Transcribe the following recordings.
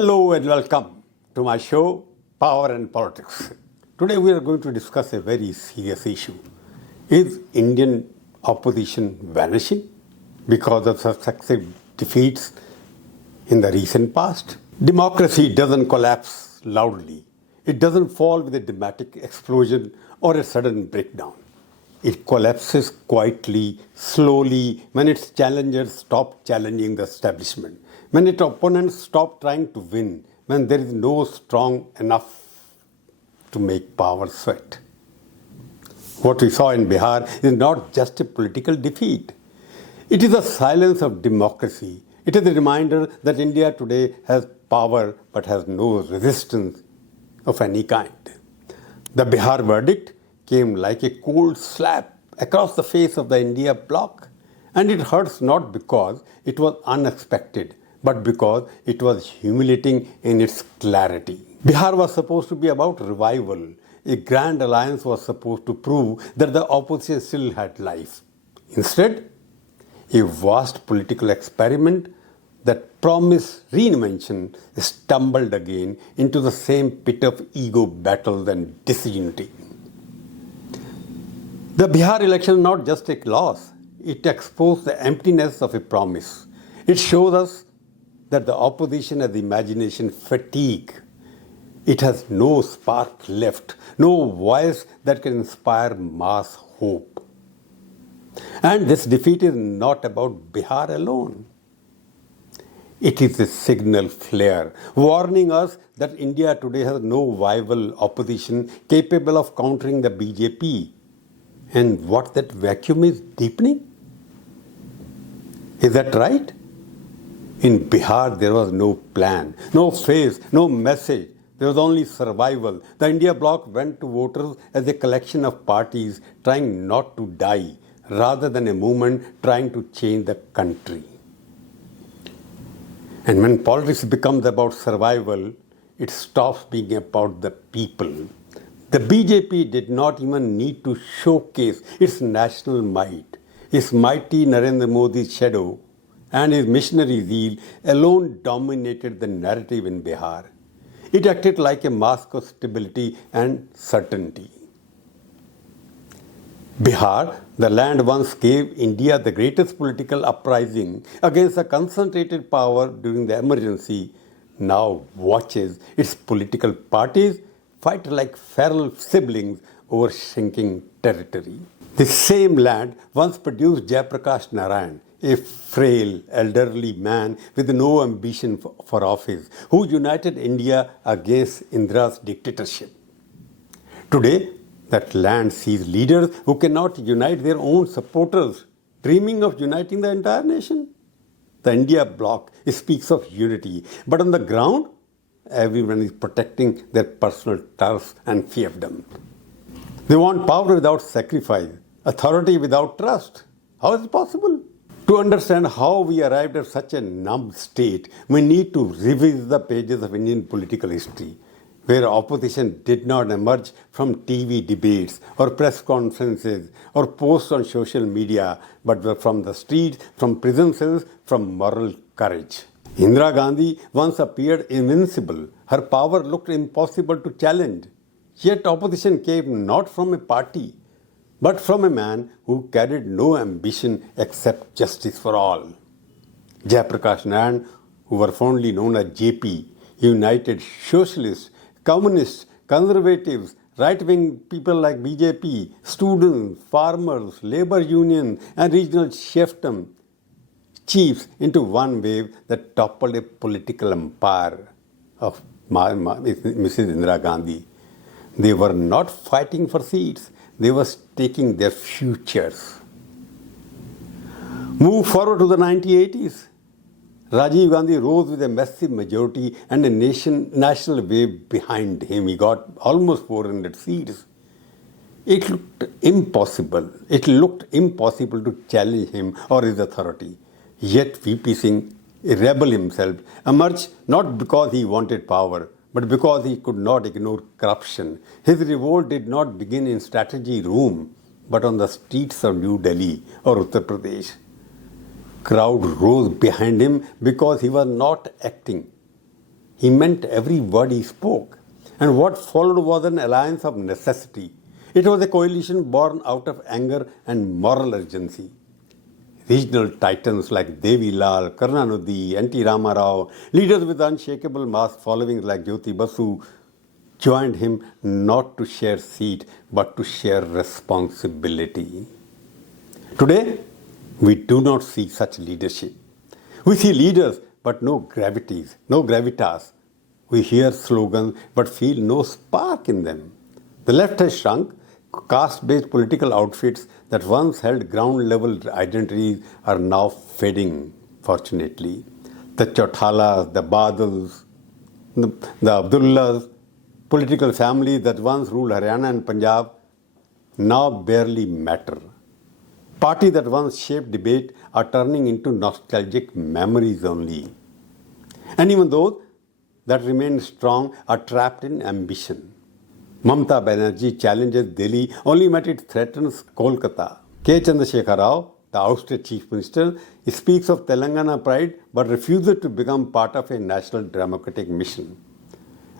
Hello and welcome to my show, Power and Politics. Today we are going to discuss a very serious issue. Is Indian opposition vanishing because of successive defeats in the recent past? Democracy doesn't collapse loudly. It doesn't fall with a dramatic explosion or a sudden breakdown. It collapses quietly, slowly, when its challengers stop challenging the establishment, when its opponents stop trying to win, when there is no strong enough to make power sweat. What we saw in Bihar is not just a political defeat. It is a silence of democracy. It is a reminder that India today has power but has no resistance of any kind. The Bihar verdict came like a cold slap across the face of the India bloc, and it hurts not because it was unexpected, but because it was humiliating in its clarity. Bihar was supposed to be about revival. A grand alliance was supposed to prove that the opposition still had life. Instead, a vast political experiment that promised reinvention stumbled again into the same pit of ego battles and disunity. The Bihar election is not just a loss. It exposed the emptiness of a promise. It shows us that the opposition has imagination fatigue. It has no spark left, no voice that can inspire mass hope. And this defeat is not about Bihar alone. It is a signal flare warning us that India today has no viable opposition capable of countering the BJP. And what that vacuum is deepening? Is that right? In Bihar, there was no plan, no face, no message. There was only survival. The India bloc went to voters as a collection of parties trying not to die, rather than a movement trying to change the country. And when politics becomes about survival, it stops being about the people. The BJP did not even need to showcase its national might. Its mighty Narendra Modi's shadow and his missionary zeal alone dominated the narrative in Bihar. It acted like a mask of stability and certainty. Bihar, the land once gave India the greatest political uprising against a concentrated power during the emergency, now watches its political parties fight like feral siblings over shrinking territory. This same land once produced Prakash Narayan, a frail, elderly man with no ambition for office, who united India against Indira's dictatorship. Today, that land sees leaders who cannot unite their own supporters, dreaming of uniting the entire nation. The India bloc speaks of unity, but on the ground, everyone is protecting their personal turf and fiefdoms. They want power without sacrifice, authority without trust. How is it possible? To understand how we arrived at such a numb state, we need to revisit the pages of Indian political history, where opposition did not emerge from TV debates or press conferences or posts on social media, but were from the streets, from prison cells, from moral courage. Indira Gandhi once appeared invincible. Her power looked impossible to challenge. Yet opposition came not from a party, but from a man who carried no ambition except justice for all. Jayaprakash Narayan, who were fondly known as JP, united socialists, communists, conservatives, right-wing people like BJP, students, farmers, labor unions, and regional chiefdoms chiefs into one wave that toppled a political empire of Mrs. Indira Gandhi. They were not fighting for seats, they were staking their futures. Move forward to the 1980s. Rajiv Gandhi rose with a massive majority and a national wave behind him. He got almost 400 seats. It looked impossible to challenge him or his authority. Yet VP Singh, a rebel himself, emerged not because he wanted power, but because he could not ignore corruption. His revolt did not begin in strategy room, but on the streets of New Delhi or Uttar Pradesh. Crowd rose behind him because he was not acting. He meant every word he spoke. And what followed was an alliance of necessity. It was a coalition born out of anger and moral urgency. Regional titans like Devi Lal, Karnanudhi, N.T. Rama Rao, leaders with unshakable mass followings like Jyoti Basu, joined him not to share seat but to share responsibility. Today, we do not see such leadership. We see leaders but no gravitas. We hear slogans but feel no spark in them. The left has shrunk. Caste-based political outfits that once held ground-level identities are now fading, fortunately. The Chautalas, the Badals, the Abdullahs, political families that once ruled Haryana and Punjab now barely matter. Parties that once shaped debate are turning into nostalgic memories only. And even those that remain strong are trapped in ambition. Mamata Banerjee challenges Delhi only when it threatens Kolkata. K. Chandrasekhar Rao, the ousted chief minister, speaks of Telangana pride but refuses to become part of a national democratic mission.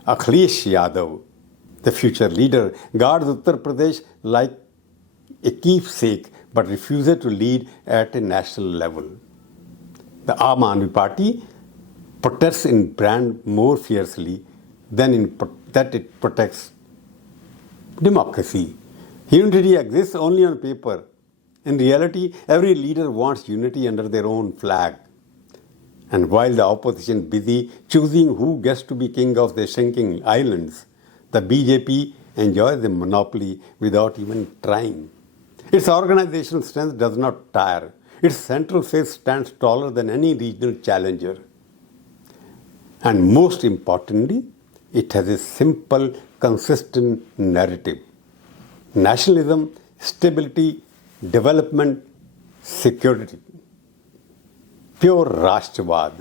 Akhilesh Yadav, the future leader, guards Uttar Pradesh like a keepsake but refuses to lead at a national level. The Aam Aadmi Party protests in brand more fiercely than that it protects democracy. Unity exists only on paper. In reality, every leader wants unity under their own flag. And while the opposition is busy choosing who gets to be king of the shrinking islands, the BJP enjoys the monopoly without even trying. Its organizational strength does not tire. Its central face stands taller than any regional challenger. And most importantly, it has a simple, consistent narrative. Nationalism, stability, development, security. Pure Rashtravad.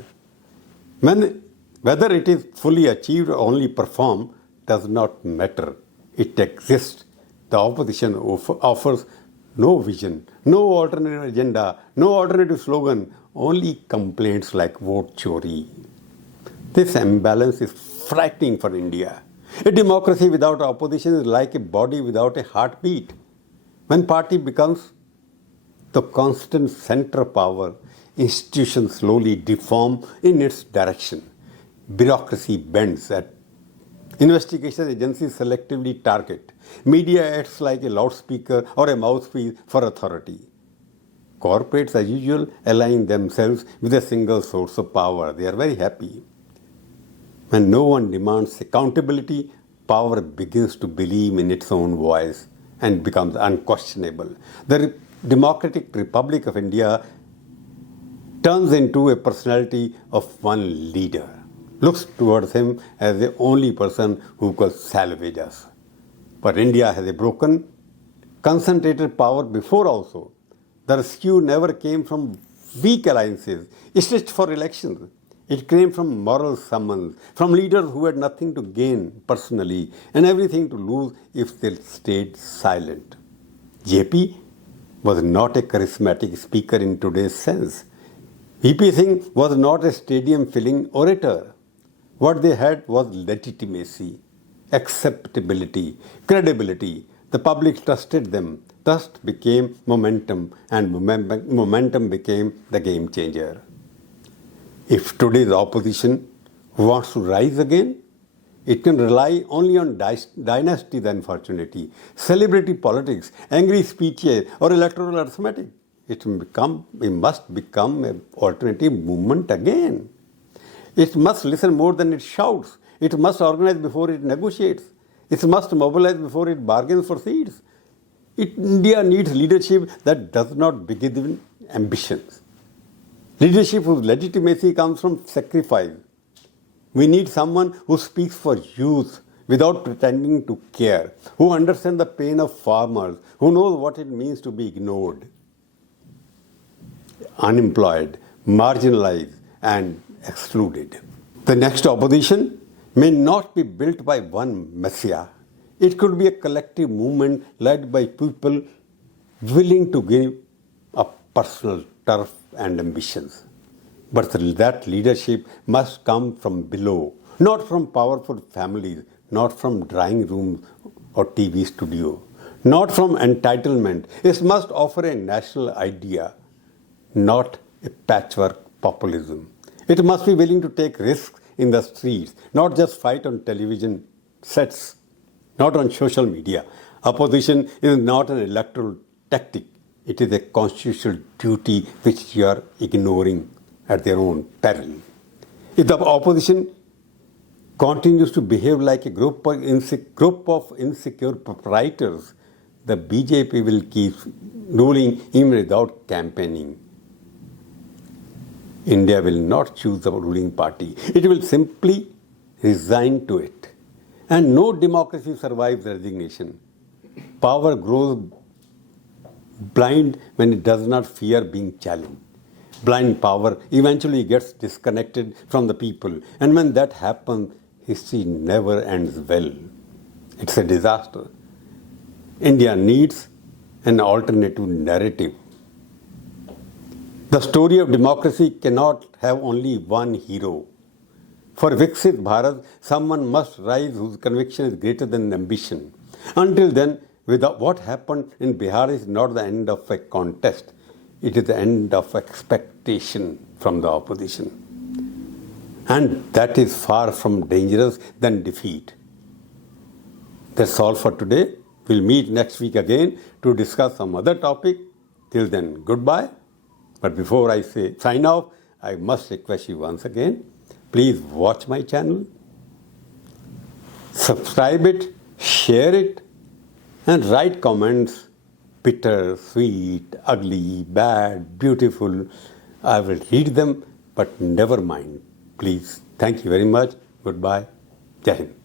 Whether it is fully achieved or only performed does not matter. It exists. The opposition offers no vision, no alternative agenda, no alternative slogan, only complaints like vote chori. This imbalance is frightening for India. A democracy without opposition is like a body without a heartbeat. When party becomes the constant center of power, institutions slowly deform in its direction. Bureaucracy bends at investigation agencies selectively target. Media acts like a loudspeaker or a mouthpiece for authority. Corporates, as usual, align themselves with a single source of power. They are very happy. When no one demands accountability, power begins to believe in its own voice and becomes unquestionable. The Democratic Republic of India turns into a personality of one leader, looks towards him as the only person who could salvage us. But India has a broken, concentrated power before also. The rescue never came from weak alliances stitched for elections. It came from moral summons, from leaders who had nothing to gain personally and everything to lose if they stayed silent. JP was not a charismatic speaker in today's sense. VP Singh was not a stadium-filling orator. What they had was legitimacy, acceptability, credibility. The public trusted them. Trust became momentum, and momentum became the game changer. If today's opposition wants to rise again, it can rely only on dynasties, unfortunately, celebrity politics, angry speeches, or electoral arithmetic. It must become an alternative movement again. It must listen more than it shouts. It must organize before it negotiates. It must mobilize before it bargains for seats. India needs leadership that does not begin with ambitions. Leadership whose legitimacy comes from sacrifice. We need someone who speaks for youth without pretending to care, who understands the pain of farmers, who knows what it means to be ignored, unemployed, marginalized, and excluded. The next opposition may not be built by one messiah. It could be a collective movement led by people willing to give up personal turf and ambitions. But that leadership must come from below, not from powerful families, not from drawing rooms or TV studio, not from entitlement. It must offer a national idea, not a patchwork populism. It must be willing to take risks in the streets, not just fight on television sets, not on social media. Opposition is not an electoral tactic. It is a constitutional duty which you are ignoring at their own peril. If the opposition continues to behave like a group of insecure proprietors, the BJP will keep ruling even without campaigning. India will not choose the ruling party. It will simply resign to it. And no democracy survives resignation. Power grows blind when it does not fear being challenged. Blind power eventually gets disconnected from the people. And when that happens, history never ends well. It's a disaster. India needs an alternative narrative. The story of democracy cannot have only one hero. For Viksit Bharat, someone must rise whose conviction is greater than ambition. Until then, what happened in Bihar is not the end of a contest. It is the end of expectation from the opposition. And that is far from dangerous than defeat. That's all for today. We'll meet next week again to discuss some other topic. Till then, goodbye. But before I say sign off, I must request you once again, please watch my channel, subscribe it, share it, and write comments, bitter, sweet, ugly, bad, beautiful. I will read them, but never mind. Please. Thank you very much. Goodbye. Jai Hind.